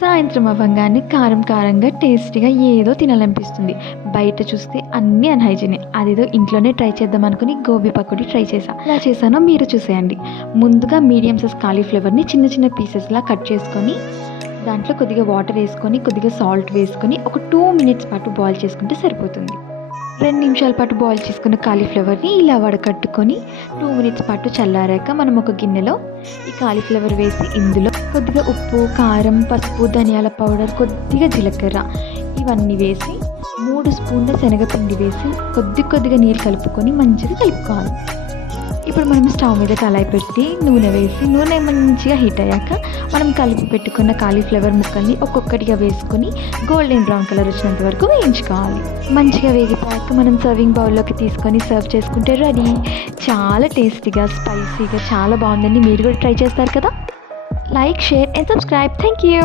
సాయంత్రం అవ్వగానే కారం కారంగా టేస్టీగా ఏదో తినాలనిపిస్తుంది. బయట చూస్తే అన్నీ అన్‌హైజీనే. అదేదో ఇంట్లోనే ట్రై చేద్దాం అనుకుని గోబీ పకోడీ ట్రై చేశా. ఎలా చేశానో మీరు చూసేయండి. ముందుగా మీడియం సైజ్ కాలీఫ్లవర్‌ని చిన్న చిన్న పీసెస్‌లా కట్ చేసుకొని, దాంట్లో కొద్దిగా వాటర్ వేసుకొని, కొద్దిగా సాల్ట్ వేసుకొని ఒక 2 మినిట్స్ పాటు బాయిల్ చేసుకుంటే సరిపోతుంది. 2 నిమిషాల పాటు బాయిల్ చేసుకున్న కాలీఫ్లవర్‌ని ఇలా వడకట్టుకొని 2 మినిట్స్ పాటు చల్లారాక మనం ఒక గిన్నెలో ఈ కాలీఫ్లవర్ వేసి ఇందులో కొద్దిగా ఉప్పు, కారం, పసుపు, ధనియాల పౌడర్, కొద్దిగా జీలకర్ర ఇవన్నీ వేసి 3 స్పూన్ల శనగపిండి వేసి కొద్దిగా నీళ్ళు కలుపుకొని మంచిగా కలుపుకోవాలి. ఇప్పుడు మనం స్టవ్ మీద కళాయి పెట్టి నూనె మంచిగా హీట్ అయ్యాక మనం కలిపి పెట్టుకున్న కాలీఫ్లవర్ ముక్కల్ని ఒక్కొక్కటిగా వేసుకొని గోల్డెన్ బ్రౌన్ కలర్ వచ్చినంత వరకు వేయించుకోవాలి. మంచిగా వేగిపోయాక మనం సర్వింగ్ బౌల్లోకి తీసుకొని సర్వ్ చేసుకుంటే రెడీ. చాలా టేస్టీగా, స్పైసీగా చాలా బాగుందండి. మీరు కూడా ట్రై చేస్తారు కదా. Like, share and subscribe. Thank you.